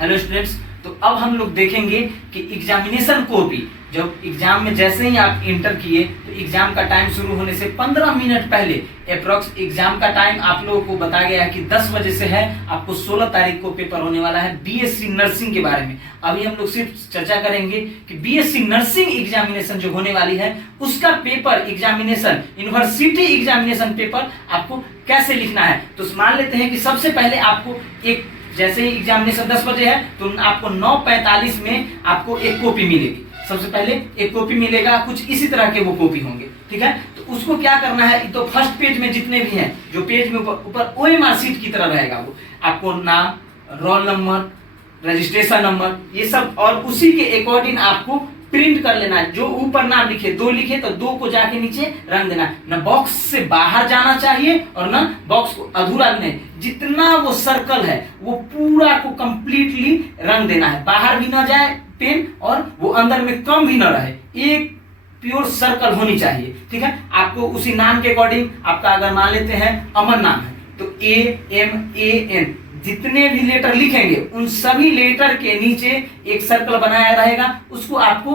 Hello students, तो अब हम लोग देखेंगे कि एग्जामिनेशन कॉपी जब एग्जाम में जैसे ही आप इंटर किए तो एग्जाम का टाइम शुरू होने से 15 मिनट पहले अप्रोक्स एग्जाम का टाइम आप लोगों को बताया गया है कि 10 बजे से है। आपको 16 तारीख को पेपर होने वाला है बीएससी नर्सिंग के बारे में। अभी हम लोग सिर्फ चर्चा करेंगे कि बीएससी नर्सिंग एग्जामिनेशन जो होने वाली है उसका paper examination, university examination paper आपको कैसे लिखना है। तो मान लेते हैं कि सबसे पहले आपको एक, जैसे ही एग्जामिनेशन 10 बजे है तो आपको 9:45 में आपको एक कॉपी मिलेगी। सबसे पहले एक कॉपी मिलेगा, कुछ इसी तरह के वो कॉपी होंगे, ठीक है। तो उसको क्या करना है, तो फर्स्ट पेज में जितने भी हैं, जो पेज में ऊपर ओएमआर शीट की तरह रहेगा, वो आपको नाम, रोल नंबर, रजिस्ट्रेशन नंबर, ये सब, और उसी के अकॉर्डिंग आपको प्रिंट कर लेना है। जो ऊपर नाम लिखे, 2 लिखे तो 2 को जाके नीचे रंग देना है। न बॉक्स से बाहर जाना चाहिए और न बॉक्स को अधूरा भी नहीं। जितना वो सर्कल है वो पूरा को कंप्लीटली रंग देना है, बाहर भी ना जाए पेन और वो अंदर में कम भी ना रहे, एक प्योर सर्कल होनी चाहिए, ठीक है। आपको उसी नाम के अकॉर्डिंग, आपका अगर मान लेते हैं अमन नाम है तो AMAN, जितने भी लेटर लिखेंगे उन सभी लेटर के नीचे एक सर्कल बनाया रहेगा। उसको आपको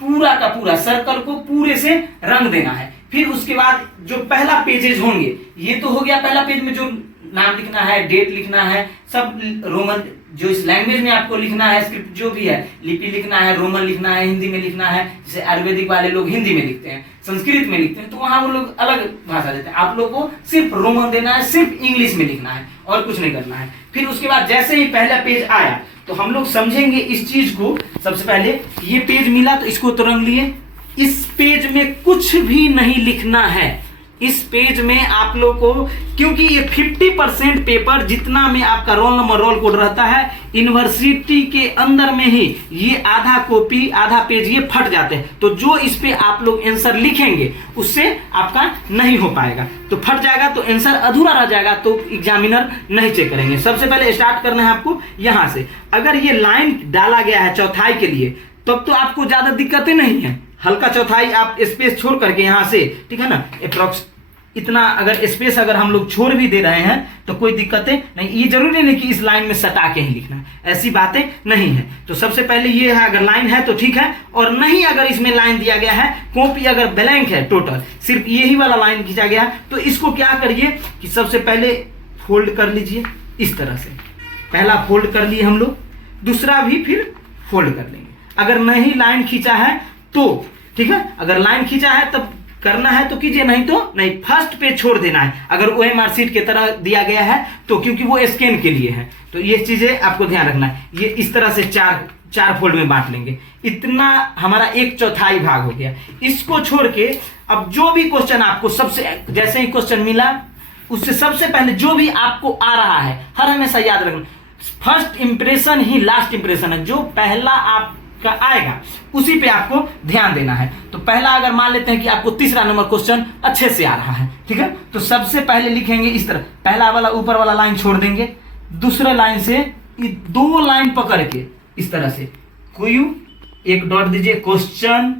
पूरा का पूरा सर्कल को पूरे से रंग देना है। फिर उसके बाद जो पहला पेजेज होंगे, ये तो हो गया पहला पेज में जो नाम लिखना है, डेट लिखना है, सब रोमन जो इस लैंग्वेज में आपको लिखना है, स्क्रिप्ट जो भी है, लिपि लिखना है, रोमन लिखना है, हिंदी में लिखना है। जैसे आयुर्वेदिक वाले लोग हिंदी में लिखते हैं, संस्कृत में लिखते हैं, तो वहां वो लोग अलग भाषा देते हैं। आप लोग को सिर्फ रोमन देना है, सिर्फ इंग्लिश में लिखना है और कुछ नहीं करना है। फिर उसके बाद जैसे ही पहला पेज आया तो हम लोग समझेंगे इस चीज को। सबसे पहले ये पेज मिला तो इसको तो रंग लिए। इस पेज में कुछ भी नहीं लिखना है। इस पेज में आप लोग को, क्योंकि ये 50% पेपर जितना में आपका रोल नंबर, रोल कोड रहता है, यूनिवर्सिटी के अंदर में ही ये आधा कॉपी, आधा पेज ये फट जाते हैं। तो जो इस पे आप लोग आंसर लिखेंगे उससे आपका नहीं हो पाएगा, तो फट जाएगा, तो आंसर अधूरा रह जाएगा, तो एग्जामिनर नहीं चेक करेंगे। सबसे पहले स्टार्ट करना है आपको यहां से। अगर ये लाइन डाला गया है चौथाई के लिए तब तो आपको ज्यादा दिक्कतें नहीं है। हल्का चौथाई आप स्पेस छोड़ करके यहां से, ठीक है ना, अप्रोक्स इतना अगर स्पेस अगर हम लोग छोड़ भी दे रहे हैं तो कोई दिक्कतें नहीं। ये जरूरी नहीं कि इस लाइन में सटा के ही लिखना है, ऐसी बातें नहीं है। तो सबसे पहले ये है, अगर लाइन है तो ठीक है, और नहीं अगर इसमें लाइन दिया गया है, कॉपी अगर ब्लैंक है, टोटल सिर्फ यही वाला लाइन खींचा गया है, तो इसको क्या करिए कि सबसे पहले फोल्ड कर लीजिए इस तरह से। पहला फोल्ड कर लिए हम लोग, दूसरा भी फिर फोल्ड कर लेंगे। अगर नहीं लाइन खींचा है तो ठीक है, अगर लाइन खींचा है तब करना है तो कीजिए, नहीं तो नहीं। फर्स्ट पेज छोड़ देना है अगर ओएमआर शीट की तरह दिया गया है तो, क्योंकि वो स्कैन के लिए है। तो ये चीजें आपको ध्यान रखना है। ये इस तरह से चार फोल्ड में बांट लेंगे। इतना हमारा 1/4 भाग हो गया। इसको छोड़ के अब जो भी क्वेश्चन आपको सबसे, जैसे ही क्वेश्चन मिला उससे सबसे पहले जो भी आपको आ रहा है, हर हमेशा याद रखना, फर्स्ट इंप्रेशन ही लास्ट इंप्रेशन है। जो पहला आप का आएगा उसी पे आपको ध्यान देना है। तो पहला अगर मान लेते हैं कि आपको 3रा नंबर क्वेश्चन अच्छे से आ रहा है, ठीक है, तो सबसे पहले लिखेंगे इस तरह। पहला वाला ऊपर वाला लाइन छोड़ देंगे, दूसरे लाइन से 2 लाइन पकड़ के इस तरह से क्यू, एक डॉट दीजिए, क्वेश्चन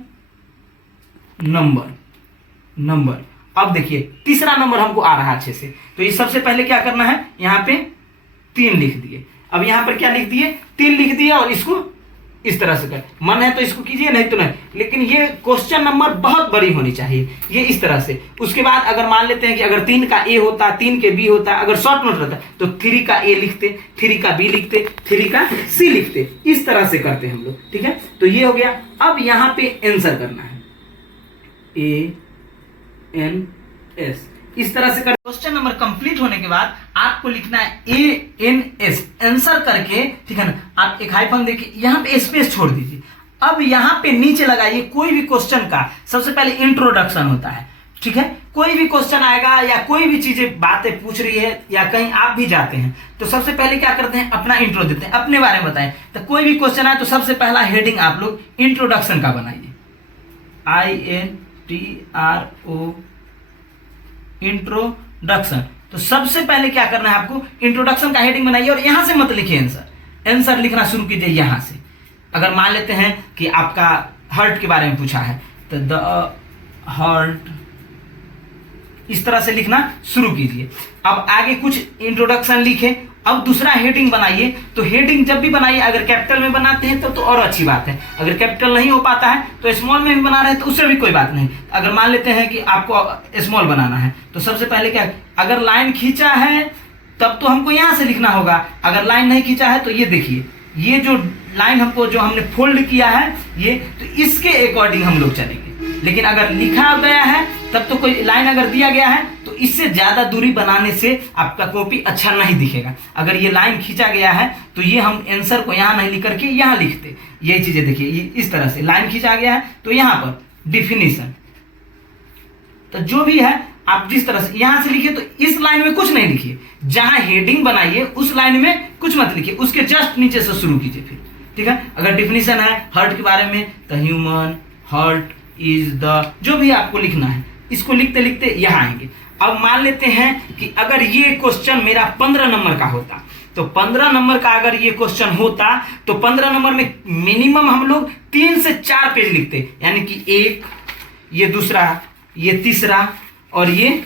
नंबर। अब देखिए 3रा नंबर हमको आ रहा है अच्छे से, तो ये सबसे पहले क्या करना है, यहां पे 3 लिख दिए। अब यहां पर क्या लिख दिए, 3 लिख दिया, और इसको इस तरह से कर, मन है तो इसको कीजिए, नहीं तो नहीं। लेकिन ये क्वेश्चन नंबर बहुत बड़ी होनी चाहिए, ये इस तरह से। उसके बाद अगर मान लेते हैं कि अगर 3 का ए होता, 3 के बी होता, अगर शॉर्ट नोट रहता तो 3 का ए लिखते, 3 का बी लिखते, 3 का सी लिखते। इस तरह से करते हम लोग, ठीक है। तो ये हो गया। अब यहां पे आंसर करना है, ANS, इस तरह से कर। क्वेश्चन नंबर कंप्लीट होने के बाद आपको लिखना है ANS, आंसर करके, ठीक है ना। आप एक हाइफन देके यहां पे स्पेस छोड़ दीजिए। अब यहां पे नीचे लगाइए कोई भी क्वेश्चन का सबसे पहले इंट्रोडक्शन होता है, ठीक है। कोई भी क्वेश्चन आएगा या कोई भी चीजें बातें पूछ रही है या कहीं आप भी जाते हैं तो सबसे पहले क्या करते हैं, अपना इंट्रो देते हैं, अपने बारे में बताएं। तो कोई भी क्वेश्चन आए तो सबसे पहला हेडिंग आप लोग इंट्रोडक्शन का बनाइए, INTRO, इंट्रोडक्शन। तो सबसे पहले क्या करना है आपको, इंट्रोडक्शन का हेडिंग बनाइए और यहां से मत लिखिए आंसर लिखना शुरू कीजिए यहां से। अगर मान लेते हैं कि आपका हार्ट के बारे में पूछा है तो द हार्ट, इस तरह से लिखना शुरू कीजिए। अब आगे कुछ इंट्रोडक्शन लिखे, अब दूसरा हेडिंग बनाइए। तो हेडिंग जब भी बनाइए अगर कैपिटल में बनाते हैं तो और अच्छी बात है, अगर कैपिटल नहीं हो पाता है तो स्मॉल में भी बना रहे हैं तो उससे भी कोई बात नहीं। अगर मान लेते हैं कि आपको स्मॉल बनाना है तो सबसे पहले क्या, अगर लाइन खींचा है तब तो हमको यहाँ से लिखना होगा, अगर लाइन नहीं खींचा है तो ये देखिए, ये जो लाइन हमको जो हमने फोल्ड किया है ये, तो इसके अकॉर्डिंग हम लोग चलेंगे। लेकिन अगर लिखा गया है तब तो कोई लाइन अगर दिया गया है तो इससे ज्यादा दूरी बनाने से आपका कॉपी अच्छा नहीं दिखेगा। अगर ये लाइन खींचा गया है तो ये हम आंसर को यहाँ नहीं लिख करके यहाँ लिखते, ये चीजें देखिए, ये इस तरह से लाइन खींचा गया है तो यहाँ पर डिफिनीशन, तो जो भी है आप जिस तरह से यहां से लिखिए, तो इस लाइन में कुछ नहीं लिखिए, जहां हेडिंग बनाइए उस लाइन में कुछ मत लिखिए, उसके जस्ट नीचे से शुरू कीजिए फिर, ठीक है। अगर डिफिनीशन है हार्ट के बारे में तो ह्यूमन हार्ट इज द, जो भी आपको लिखना है इसको लिखते लिखते यहां आएंगे। अब मान लेते हैं कि अगर ये क्वेश्चन मेरा 15 नंबर का होता, तो 15 नंबर का अगर ये क्वेश्चन होता तो 15 नंबर में मिनिमम हम लोग 3 से 4 पेज लिखते, यानी कि एक, ये दूसरा, ये तीसरा और ये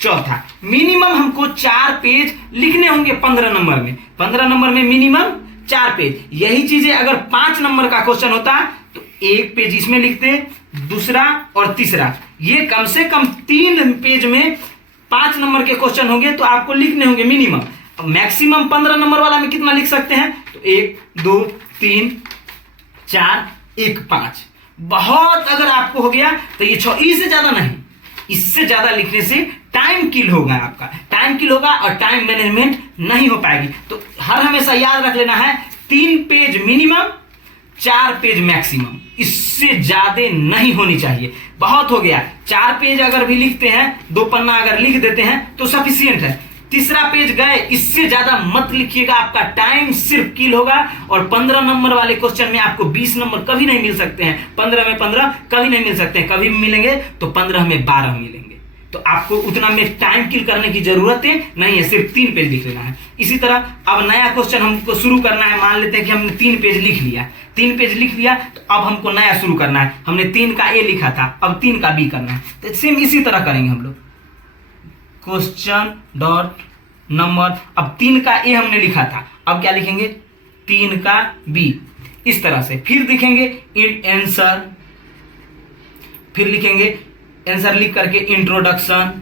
चौथा, मिनिमम हमको 4 पेज लिखने होंगे 15 नंबर में। 15 नंबर में मिनिमम 4 पेज। यही चीजें अगर 5 नंबर का क्वेश्चन होता तो 1 पेज इसमें लिखते, दूसरा और तीसरा, ये कम से कम 3 पेज में 5 नंबर के क्वेश्चन होंगे तो आपको लिखने होंगे मिनिमम। मैक्सिमम 15 नंबर वाला में कितना लिख सकते हैं, तो 1 2 3 4 1 5, बहुत अगर आपको हो गया तो ये 6, इससे ज्यादा नहीं, इससे ज्यादा लिखने से टाइम किल होगा, आपका टाइम किल होगा और टाइम मैनेजमेंट नहीं हो पाएगी। तो हर हमेशा याद रख लेना है 3 पेज मिनिमम 4 पेज मैक्सिमम, इससे ज्यादा नहीं होनी चाहिए। बहुत हो गया 4 पेज अगर भी लिखते हैं, 2 पन्ना अगर लिख देते हैं तो सफिशियंट है। तीसरा पेज गए, इससे ज्यादा मत लिखिएगा, आपका टाइम सिर्फ किल होगा। और 15 नंबर वाले क्वेश्चन में आपको 20 नंबर कभी नहीं मिल सकते हैं, 15 में 15 कभी नहीं मिल सकते हैं, कभी भी मिलेंगे तो 15 में 12 मिलेंगे। तो आपको उतना में टाइम किल करने की जरूरत नहीं है, सिर्फ 3 पेज लिख लेना है। इसी तरह अब नया क्वेश्चन हमको शुरू करना है, मान लेते हैं कि हमने 3 पेज लिख लिया, 3 पेज लिख लिया तो अब हमको नया शुरू करना है। हमने 3 का ए लिखा था, अब 3 का बी करना है, तो सेम इसी तरह करेंगे हम लोग। क्वेश्चन डॉट नंबर, अब 3 का ए हमने लिखा था, अब क्या लिखेंगे 3 का बी, इस तरह से। फिर लिखेंगे आंसर, फिर लिखेंगे आंसर लिख करके इंट्रोडक्शन,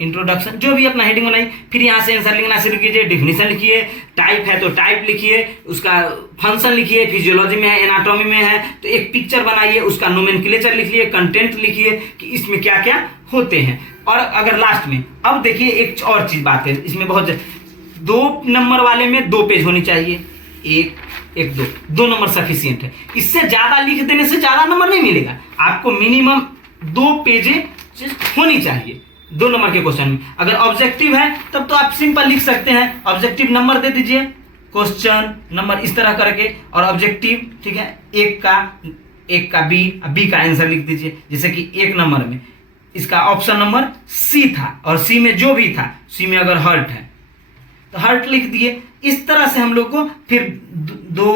इंट्रोडक्शन जो भी अपना हेडिंग बनाई, फिर यहां से आंसर लिखना शुरू कीजिए, डिफिनीशन लिखिए, टाइप है तो टाइप लिखिए, उसका फंक्शन लिखिए, फिजियोलॉजी में है, एनाटॉमी में है तो एक पिक्चर बनाइए, उसका नोमेनक्लेचर लिखिए, कंटेंट लिखिए कि इसमें क्या क्या होते हैं। और अगर लास्ट में, अब देखिए एक और चीज बात है इसमें, बहुत 2 नंबर वाले में 2 पेज होनी चाहिए, 1 1 2 नंबर सफिशियंट है। इससे ज्यादा लिख देने से ज्यादा नंबर नहीं मिलेगा, आपको मिनिमम 2 पेजें होनी चाहिए 2 नंबर के क्वेश्चन में। अगर ऑब्जेक्टिव है तब तो आप सिंपल लिख सकते हैं, ऑब्जेक्टिव नंबर दे दीजिए, क्वेश्चन नंबर इस तरह करके, और ऑब्जेक्टिव, ठीक है, 1 का बी का आंसर लिख दीजिए। जैसे कि 1 नंबर में इसका ऑप्शन नंबर सी था, और सी में जो भी था, सी में अगर हर्ट है तो हर्ट लिख दिए। इस तरह से हम लोग को फिर 2,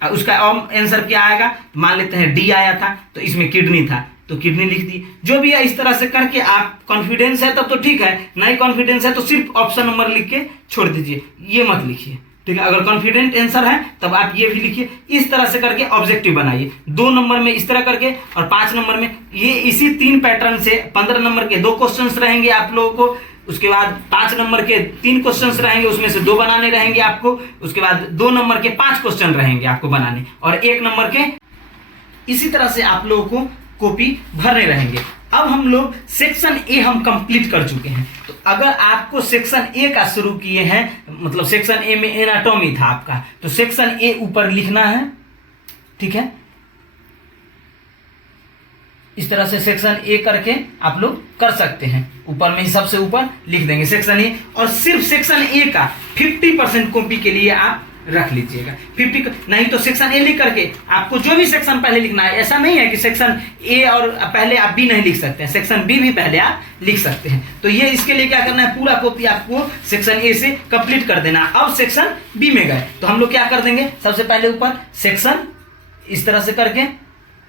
उसका आंसर क्या आएगा, मान लेते हैं डी आया था तो इसमें किडनी था तो किडनी लिख दी। जो भी है इस तरह से करके, आप कॉन्फिडेंस है तब तो ठीक है, नहीं कॉन्फिडेंस है तो सिर्फ ऑप्शन नंबर लिख के छोड़ दीजिए, ये मत लिखिए, ठीक है। अगर कॉन्फिडेंट आंसर है तब आप ये भी लिखिए। इस तरह से करके ऑब्जेक्टिव बनाइए 2 नंबर में इस तरह करके, और 5 नंबर में ये इसी 3 पैटर्न से 15 नंबर के 2 क्वेश्चंस रहेंगे आप लोगों को। उसके बाद 5 नंबर के 3 क्वेश्चंस रहेंगे, उसमें से 2 बनाने रहेंगे आपको। उसके बाद 2 नंबर के 5 क्वेश्चन रहेंगे आपको बनाने, और 1 नंबर के, इसी तरह से आप लोगों को कॉपी भरने रहेंगे। अब हम लोग सेक्शन ए हम कंप्लीट कर चुके हैं। तो अगर आपको सेक्शन ए का शुरू किए हैं, मतलब सेक्शन ए में एनाटॉमी था आपका, तो सेक्शन ए ऊपर लिखना है, ठीक है। इस तरह से सेक्शन ए करके आप लोग कर सकते हैं, ऊपर में ही सबसे ऊपर लिख देंगे सेक्शन ए, और सिर्फ सेक्शन ए का 50% कॉपी के लिए आप रख लीजिएगा। 50 नहीं तो सेक्शन ए लिख करके आपको जो भी सेक्शन पहले लिखना है, ऐसा नहीं है कि सेक्शन ए और पहले आप बी नहीं लिख सकते हैं, सेक्शन बी भी पहले आप लिख सकते हैं। तो ये इसके लिए क्या करना है, पूरा कॉपी आपको सेक्शन ए से कंप्लीट कर देना। अब सेक्शन बी में गए तो हम लोग क्या कर देंगे, सबसे पहले ऊपर सेक्शन इस तरह से करके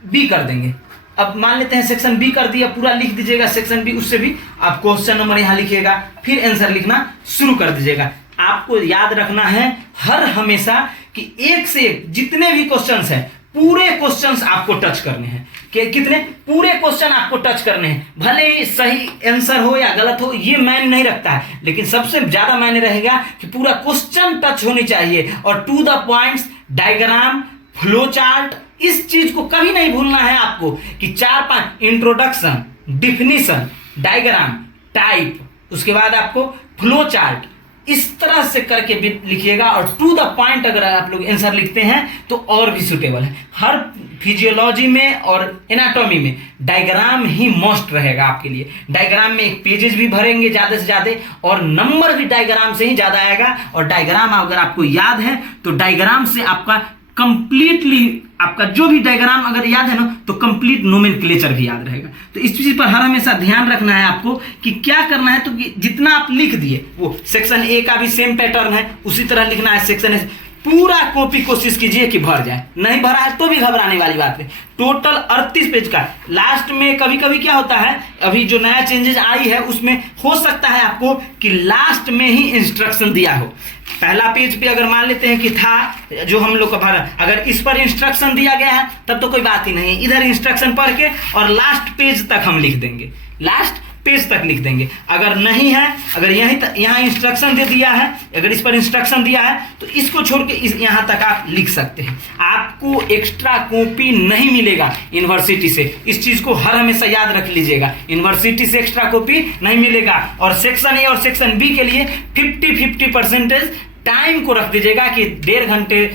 बी कर देंगे, अब मान लेते हैं सेक्शन बी कर दिया, पूरा लिख दीजिएगा सेक्शन बी, उससे भी आप क्वेश्चन नंबर यहाँ लिखिएगा, फिर आंसर लिखना शुरू कर दीजिएगा। आपको याद रखना है हर हमेशा कि एक से एक जितने भी क्वेश्चंस हैं पूरे क्वेश्चंस आपको टच करने हैं। कितने? पूरे क्वेश्चन आपको टच करने हैं, भले ही सही आंसर हो या गलत हो ये मायने नहीं रखता है, लेकिन सबसे ज्यादा मायने रहेगा कि पूरा क्वेश्चन टच होनी चाहिए और to the points, diagram, flow chart, इस चीज को कभी नहीं भूलना है आपको कि 4-5 इंट्रोडक्शन, डिफिनीशन, डायग्राम, टाइप, उसके बाद आपको फ्लो चार्ट, इस तरह से करके भी लिखिएगा और टू द पॉइंट अगर आप लोग आंसर लिखते हैं तो और भी सुटेबल है। हर फिजियोलॉजी में और एनाटॉमी में डायग्राम ही मोस्ट रहेगा आपके लिए। डायग्राम में एक पेजेस भी भरेंगे ज्यादा से ज्यादा और नंबर भी डायग्राम से ही ज्यादा आएगा। और डायग्राम अगर आपको याद है तो डायग्राम से आपका कंप्लीटली, आपका जो भी डायग्राम अगर याद है ना तो कंप्लीट नोमेनक्लेचर भी याद रहेगा। तो इस चीज पर हर हमेशा ध्यान रखना है आपको कि क्या करना है। तो जितना आप लिख दिए वो सेक्शन ए का भी सेम पैटर्न है, उसी तरह लिखना है सेक्शन ए। पूरा कॉपी कोशिश कीजिए कि भर जाए, नहीं भरा है तो भी घबराने वाली बात है। टोटल 38 पेज का, लास्ट में कभी कभी क्या होता है, अभी जो नया चेंजेस आई है उसमें हो सकता है आपको कि लास्ट में ही इंस्ट्रक्शन दिया हो। पहला पेज पे अगर मान लेते हैं कि था जो हम लोग का भरा, अगर इस पर इंस्ट्रक्शन दिया गया है तब तो कोई बात ही नहीं है, इधर इंस्ट्रक्शन पढ़ के और लास्ट पेज तक हम लिख देंगे, लास्ट पेज तक लिख देंगे। अगर नहीं है, अगर यहाँ इंस्ट्रक्शन दे दिया है, अगर इस पर इंस्ट्रक्शन दिया है तो इसको छोड़ के यहाँ तक आप लिख सकते हैं। आपको एक्स्ट्रा कॉपी नहीं मिलेगा यूनिवर्सिटी से, इस चीज को हर हमेशा याद रख लीजिएगा। यूनिवर्सिटी से एक्स्ट्रा कॉपी नहीं मिलेगा। और सेक्शन ए और सेक्शन बी के लिए 50-50% टाइम को रख दीजिएगा कि 1.5 घंटे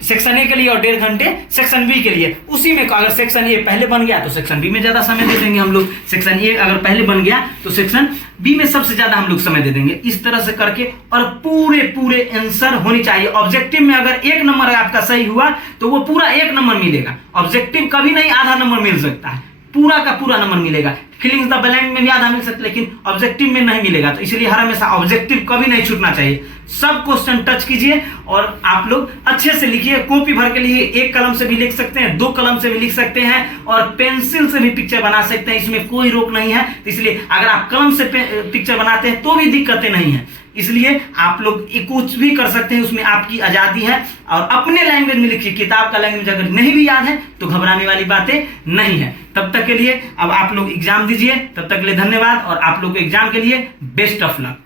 सेक्शन ए के लिए और 1.5 घंटे सेक्शन बी के लिए। उसी में अगर सेक्शन ए पहले बन गया तो सेक्शन बी में ज्यादा समय दे देंगे हम लोग, सेक्शन ए अगर पहले बन गया तो सेक्शन बी में सबसे ज्यादा हम लोग समय दे देंगे। इस तरह से करके और पूरे आंसर होनी चाहिए। ऑब्जेक्टिव में अगर 1 नंबर आपका सही हुआ तो वो पूरा 1 नंबर मिलेगा। ऑब्जेक्टिव कभी नहीं आधा नंबर मिल सकता है, पूरा का पूरा नंबर मिलेगा। फिलिंग्स द ब्लैंक में भी आधा मिल सकता है लेकिन ऑब्जेक्टिव में नहीं मिलेगा। तो इसलिए हर हमेशा ऑब्जेक्टिव कभी नहीं छूटना चाहिए। सब क्वेश्चन टच कीजिए और आप लोग अच्छे से लिखिए। कॉपी भर के लिए 1 कलम से भी लिख सकते हैं, 2 कलम से भी लिख सकते हैं और पेंसिल से भी पिक्चर बना सकते हैं, इसमें कोई रोक नहीं है। तो इसलिए अगर आप कलम से पिक्चर बनाते हैं तो भी दिक्कतें नहीं है। इसलिए आप लोग कुछ भी कर सकते हैं, उसमें आपकी आजादी है। और अपने लैंग्वेज में लिखिए, किताब का लैंग्वेज अगर नहीं भी याद है तो घबराने वाली बातें नहीं है। तब तक के लिए अब आप लोग एग्जाम दीजिए, तब तक के लिए धन्यवाद और आप लोग एग्जाम के लिए बेस्ट ऑफ लक।